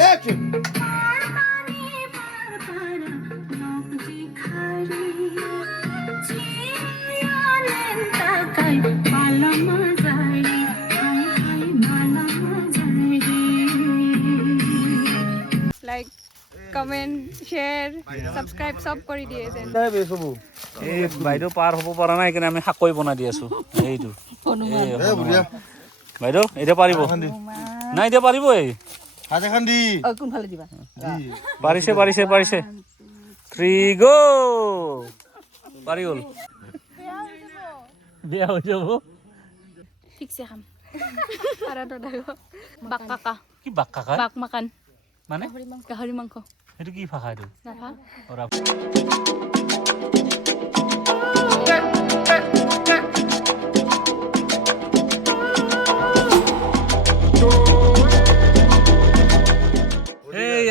Action! Like, comment, share, subscribe, সব কৰি দিয়ে যেন। এই বাইদেউ পাৰ হ'ব পৰা নাই সেইকাৰণে আমি শাকৈ বনাই দি আছো এইটো বাইদেউ এতিয়া পাৰিব নাই এতিয়া পাৰিব এই কোনফালে দিবা পাৰিছে পাৰিছে পাৰিছে 3 গো পাৰি গ'ল বিয়া হৈ যাব ঠিকছে খাম পাৰাটো দাগো বাক কাকা কি বাক কাকা বাক মাকান মানে গাহৰি মাংস সেইটো কি ভাষা এইটো নাফা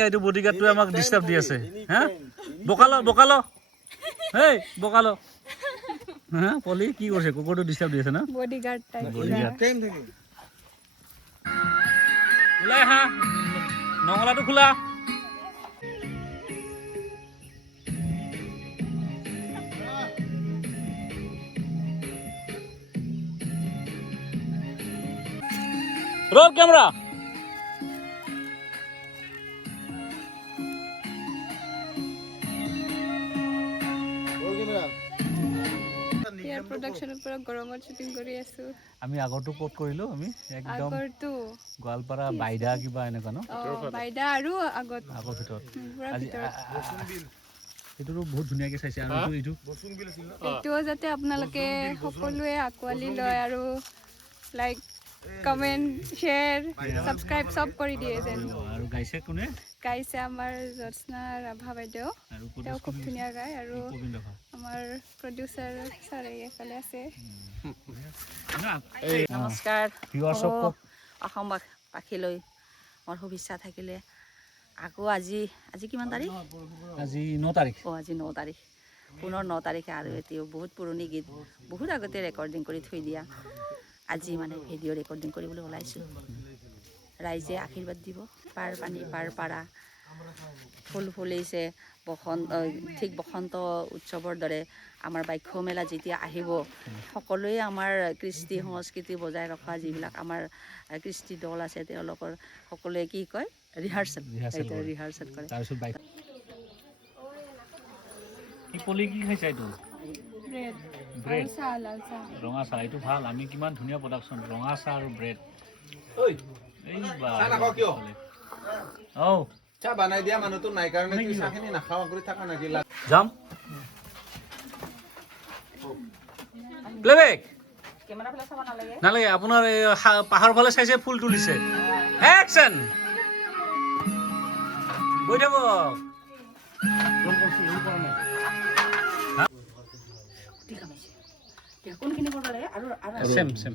এইটো বডিগাৰ্ডটোৱে আমাক ডিষ্টাৰ্ব দি আছে হা বকালো বকালো হেই বকালো হা পলি কি কৰিছে কুকুৰটো ডিষ্টাৰ্ব দি আছে না বডিগাৰ্ড টাইপ ওলাই আহা নঙলাটো খোলা ৰোল ক্যামেৰা ইয়াৰ প্ৰডাকশ্যনৰ পৰা গৰমত শ্বুটিং কৰি আছো আমি আগৰটো কোট কৰিলো আমি একদম আগৰটো গোৱালপাৰা বাইদা কিবা এনেকুৱা ন বাইদা আৰু আগত আগৰ ভিতৰত পুৰা আজি ভিতৰত এইটোতো বহুত ধুনীয়াকে চাইছে আৰু এইটো এইটোও যাতে আপোনালোকে সকলোৱে আঁকোৱালি লয় আৰু লাইক কমেণ্ট শ্বেয়াৰ ছাবস্ক্ৰাইব চব কৰি দিয়ে যেন আৰু গাইছে কোনে গাইছে আমাৰ জ্যোৎস্না ৰাভা বাইদেউ আৰু তেওঁ খুব ধুনীয়া গায় আৰু প্ৰবীণ ৰাভা আমাৰ প্ৰডিউচাৰ ছাৰ এইফালে আছে নমস্কাৰ ভিউৱাৰ্ছক কওক অসমবাসীলৈ মোৰ শুভেচ্ছা থাকিলে আকৌ আজি কিমান তাৰিখ আজি 9 তাৰিখ আজি 9 তাৰিখ পুনৰ 9 তাৰিখে আৰু এতিয়াও বহুত পুৰণি গীত বহুত আগতে ৰেকৰ্ডিং কৰি থৈ দিয়া আজি মানে ভিডিঅ' ৰেকৰ্ডিং কৰিবলৈ ওলাইছোঁ ৰাইজে আশীৰ্বাদ দিব পাৰ পানী পাৰ পাৰা ফুল ফুলিছে ঠিক বসন্ত উৎসৱৰ দৰে আমাৰ বাক্য মেলা যেতিয়া আহিব সকলোৱে আমাৰ কৃষ্টি সংস্কৃতি বজাই ৰখা যিবিলাক আমাৰ কৃষ্টি দল আছে তেওঁলোকৰ সকলোৱে কি কয় ৰিহাৰ্চেল কৰে তাৰপিছত বাইক কি পলি কি খাইছা এইটো ব্ৰেড ৰঙা চাহ এইটো ভাল আমি কিমান ধুনীয়া প্ৰডাকশ্যন ৰঙা চাহ আৰু ব্ৰেড চাহ বনাই দিয়া মানুহটো নাই কাৰণে তুই চাহখিনি নাখাওঁ কৰি থাকা নেকি যাম প্লেবেক নালাগে আপোনাৰ পাহাৰৰ ফালে চাইছে ফুল তুলিছে একচন গৈ থাকক চেম চেম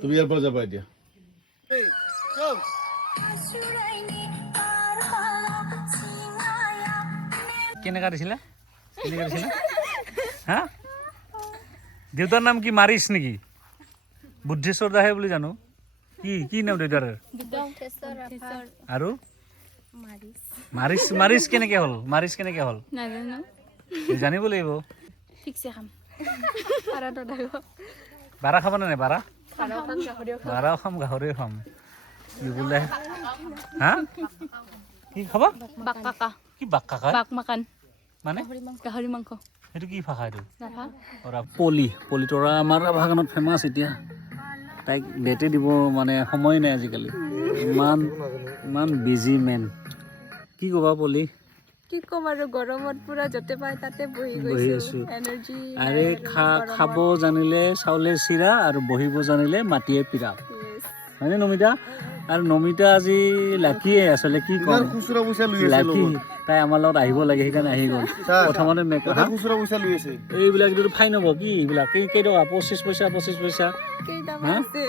তুমি ইয়াৰ পৰা যাবা এতিয়া কেনেকা দিছিলা হা দেউতাৰ নাম কি মাৰিছ নেকি বুদ্ধেশ্বৰ দাহে বুলি জানো কি নাম দেউতাৰ আৰু মাৰিছ কেনেকে হ'ল নাজানো জানিব লাগিব ঠিকছে খাম পাৰাটো দাগো বাৰা খাব নে নাই বাৰা পাৰাও খাম গাহৰিও খাম বাৰাও খাম গাহৰিও খাম কি বোলে হা কি খাবা বাক কাকা কি বাক কাকা বাক মাকান মানে গাহৰি মাংস সেইটো কি ভাষা এইটো নাফা পলি তৰা আমাৰ বাগানত ফেমাছ এতিয়া তাইক বেটে দিব মানে সময় নাই আজিকালি ইমান বিজি মেন কি ক'বা পলি কি ক'ম আৰু গৰমত পুৰা য'তে পাই তাতে বহি বহি গৈছো আছো এনাৰ্জি আৰে খাব জানিলে চাউলে চিৰা আৰু বহিব জানিলে মাটিয়ে পিৰা হয়নে নমিতা আৰু নমিতা আজি লাকিয়ে আচলতে কি ক'ম খুচুৰা পইচা লৈ লাকি তাই আমাৰ লগত আহিব লাগে সেইকাৰণে আহি গ'ল প্ৰথমতে খুচুৰা পইচা লৈ আছে এইবিলাক এইটো ফাইন হ'ব কি এইবিলাক কেইটকা 25 পইচা কেইটামান আছে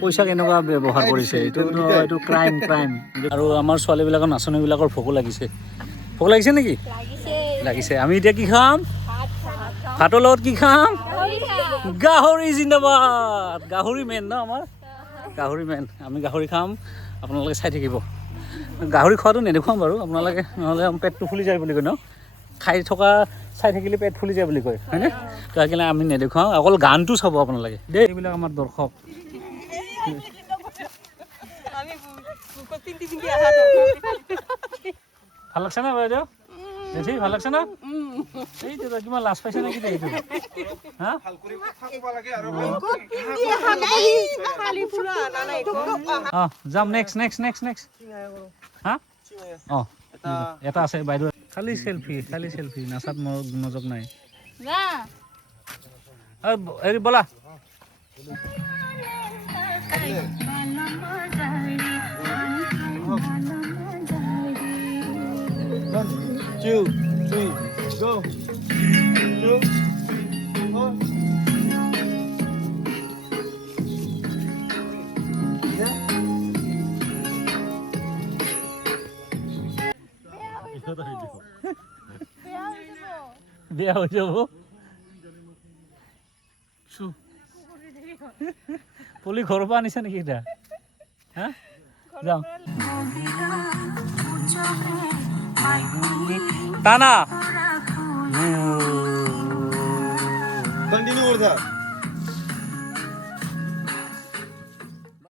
পইচা কেনেকুৱা ব্যৱহাৰ কৰিছে এইটো ক্ৰাইম আৰু আমাৰ ছোৱালীবিলাকৰ নাচনীবিলাকৰ ভোকো লাগিছে নেকি লাগিছে আমি এতিয়া কি খাম ভাতৰ লগত কি খাম গাহৰি জিন্দাবাদ গাহৰি মেইন ন আমাৰ গাহৰি মেইন, আমি গাহৰি খাম, আপোনালোকে চাই থাকিব। গাহৰি খোৱাটো নেদেখুৱাম বাৰু আপোনালোকে, নহ'লে পেটটো ফুলি যায় বুলি কয় ন, খাই থকা চাই থাকিলে পেট ফুলি যায় বুলি কয়, হয়নে? তো সেইকাৰণে আমি নেদেখুৱাওঁ, অকল গানটো চাব আপোনালোকে দেই। এইবিলাক আমাৰ দৰ্শক। ভাল লাগছে না বাইদেউ? দেখি ভাল লাগছে না? এইটো কিমান লাজ পাইছে নেকি এইটো? হা অঁ যাম নেক্সট নেক্সট নেক্সট নেক্সট। হা অঁ এটা আছে বাইদেউ, খালি চেলফি খালি চেলফি, নাচাত মনোযোগ নাই। হেৰি ব'লা Two, three, go. Two, one. বেয়া হৈ যাব। পলি ঘৰৰ পৰা আনিছে নেকি এতিয়া? হা যাওঁ টানা। Continue with that.